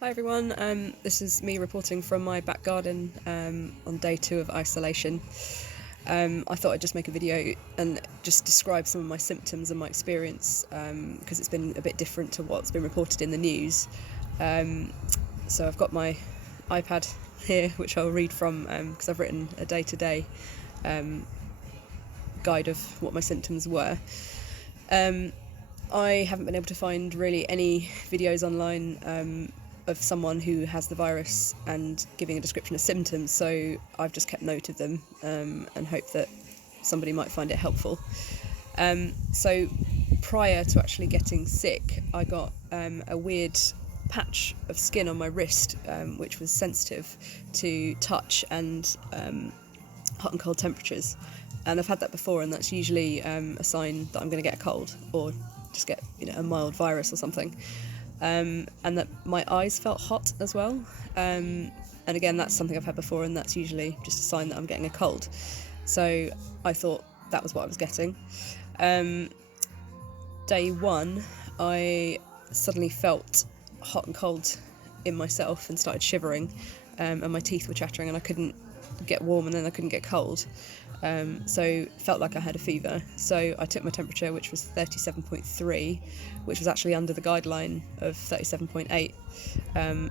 Hi everyone, this is me reporting from my back garden on day 2 of isolation. I thought I'd just make a video and just describe some of my symptoms and my experience because it's been a bit different to what's been reported in the news. So I've got my iPad here, which I'll read from because I've written a day-to-day guide of what my symptoms were. I haven't been able to find really any videos online of someone who has the virus and giving a description of symptoms, so I've just kept note of them and hope that somebody might find it helpful. So prior to actually getting sick, I got a weird patch of skin on my wrist which was sensitive to touch and hot and cold temperatures, and I've had that before, and that's usually a sign that I'm going to get a cold or just get a mild virus or something. And that my eyes felt hot as well, and again that's something I've had before, and that's usually just a sign that I'm getting a cold, so I thought that was what I was getting. Day 1 I suddenly felt hot and cold in myself and started shivering, and my teeth were chattering and I couldn't get warm and then I couldn't get cold. So felt like I had a fever, so I took my temperature, which was 37.3, which was actually under the guideline of 37.8.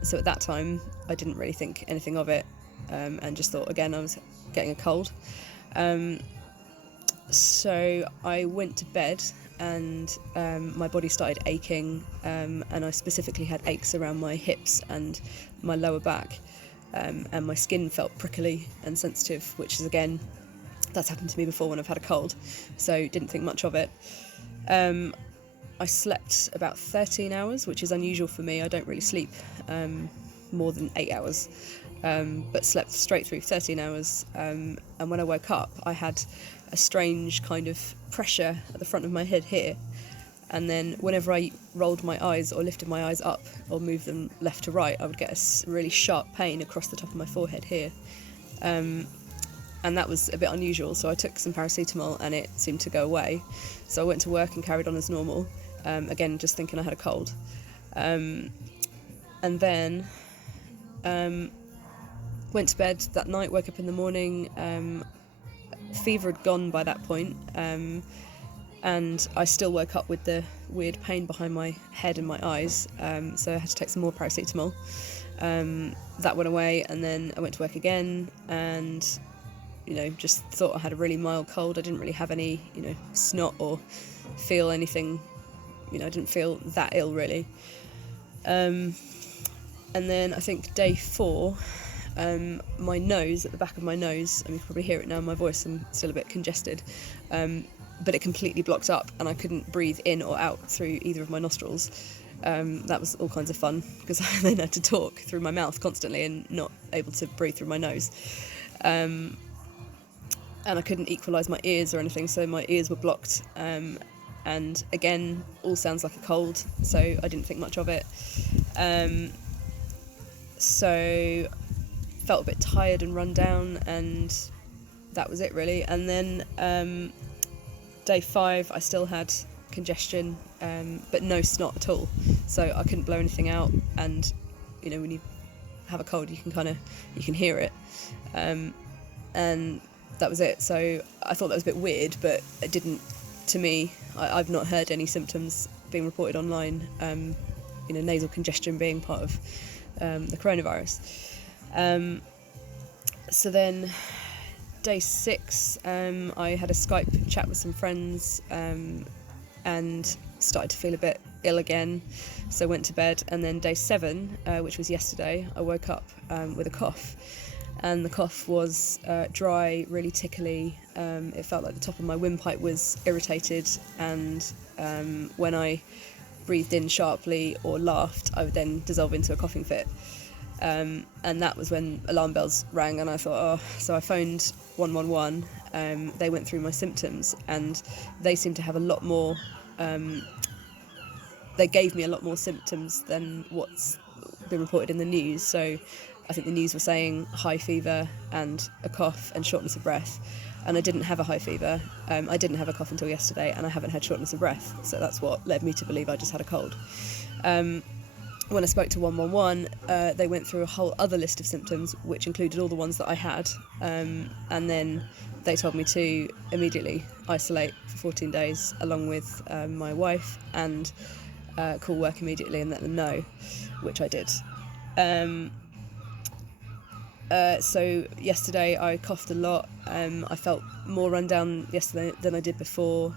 So at that time I didn't really think anything of it, and just thought again I was getting a cold. So I went to bed and my body started aching, and I specifically had aches around my hips and my lower back, and my skin felt prickly and sensitive, which is again, that's happened to me before when I've had a cold, so didn't think much of it. I slept about 13 hours, which is unusual for me. I don't really sleep more than 8 hours, but slept straight through 13 hours. And when I woke up, I had a strange kind of pressure at the front of my head here. And then whenever I rolled my eyes or lifted my eyes up or moved them left to right, I would get a really sharp pain across the top of my forehead here. And that was a bit unusual, so I took some paracetamol and it seemed to go away. So I went to work and carried on as normal, again just thinking I had a cold. And then went to bed that night, woke up in the morning, fever had gone by that point, and I still woke up with the weird pain behind my head and my eyes, so I had to take some more paracetamol. That went away, and then I went to work again and just thought I had a really mild cold. I didn't really have any snot or feel anything, I didn't feel that ill really. And then I think day 4, my nose, at the back of my nose, and you can probably hear it now in my voice, I'm still a bit congested, but it completely blocked up and I couldn't breathe in or out through either of my nostrils. That was all kinds of fun because I then had to talk through my mouth constantly and not able to breathe through my nose. And I couldn't equalise my ears or anything, so my ears were blocked. And again, all sounds like a cold, so I didn't think much of it. So felt a bit tired and run down, and that was it really. And then day 5 I still had congestion, but no snot at all, so I couldn't blow anything out, and when you have a cold you can hear it, and that was it. So I thought that was a bit weird, but it didn't, to me, I've not heard any symptoms being reported online, nasal congestion being part of the coronavirus. So then day 6, I had a Skype chat with some friends, and started to feel a bit ill again, so went to bed. And then day 7, which was yesterday, I woke up with a cough, and the cough was dry, really tickly. It felt like the top of my windpipe was irritated, and when I breathed in sharply or laughed, I would then dissolve into a coughing fit. And that was when alarm bells rang, and I thought, so I phoned 111. They went through my symptoms, and they seemed to have a lot more, they gave me a lot more symptoms than what's been reported in the news. So I think the news were saying high fever and a cough and shortness of breath, and I didn't have a high fever, I didn't have a cough until yesterday, and I haven't had shortness of breath, so that's what led me to believe I just had a cold. when I spoke to 111, they went through a whole other list of symptoms, which included all the ones that I had, and then they told me to immediately isolate for 14 days along with my wife, and call work immediately and let them know, which I did. So yesterday I coughed a lot. I felt more run down yesterday than I did before.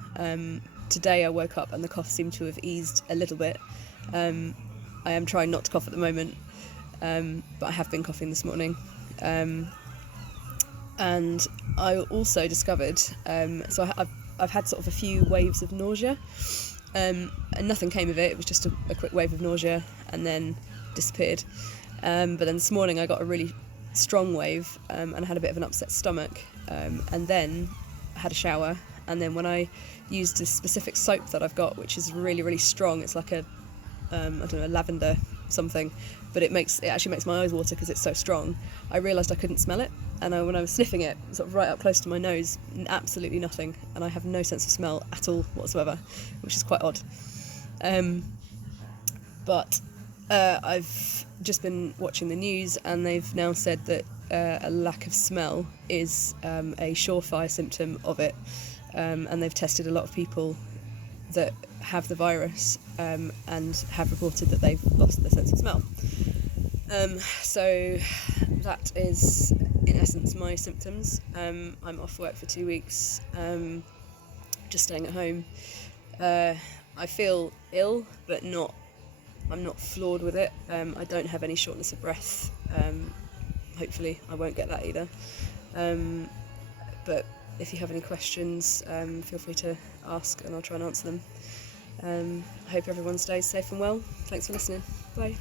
Today I woke up and the cough seemed to have eased a little bit. I am trying not to cough at the moment, but I have been coughing this morning. And I also discovered, so I've had sort of a few waves of nausea, and nothing came of it. It was just a quick wave of nausea and then disappeared. But then this morning I got a really strong wave, and I had a bit of an upset stomach, and then I had a shower, and then when I used a specific soap that I've got, which is really, really strong, it's like a I don't know, lavender something, but it actually makes my eyes water because it's so strong. I realised I couldn't smell it, and when I was sniffing it, sort of right up close to my nose, absolutely nothing, and I have no sense of smell at all whatsoever, which is quite odd. But I've just been watching the news, and they've now said that a lack of smell is a surefire symptom of it, and they've tested a lot of people that have the virus, and have reported that they've lost their sense of smell. So that is in essence my symptoms. I'm off work for 2 weeks, just staying at home. I feel ill, but I'm not floored with it. I don't have any shortness of breath. Hopefully I won't get that either. But if you have any questions, feel free to ask and I'll try and answer them. I hope everyone stays safe and well. Thanks for listening. Bye.